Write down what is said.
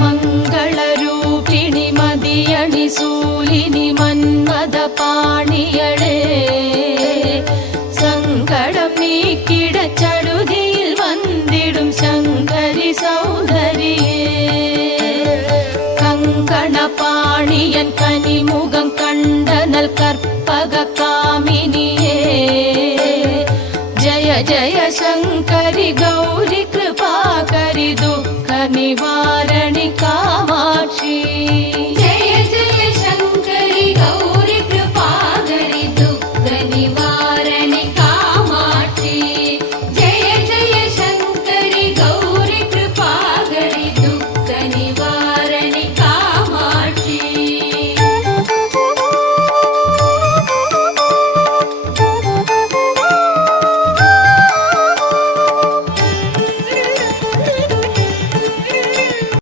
மங்களரூபிணி மதியணி சூலினி மன்மத பாணியளே சங்கடம் நீக்கிட சடுதியில் வந்திடும் சங்கரி சௌந்தரியே கங்கண பாணியன் கனிமுகம் கண்டனல் கற்பக காமினியே जय जय शंकरि गौरी कृपाकरि दुःख निवारणि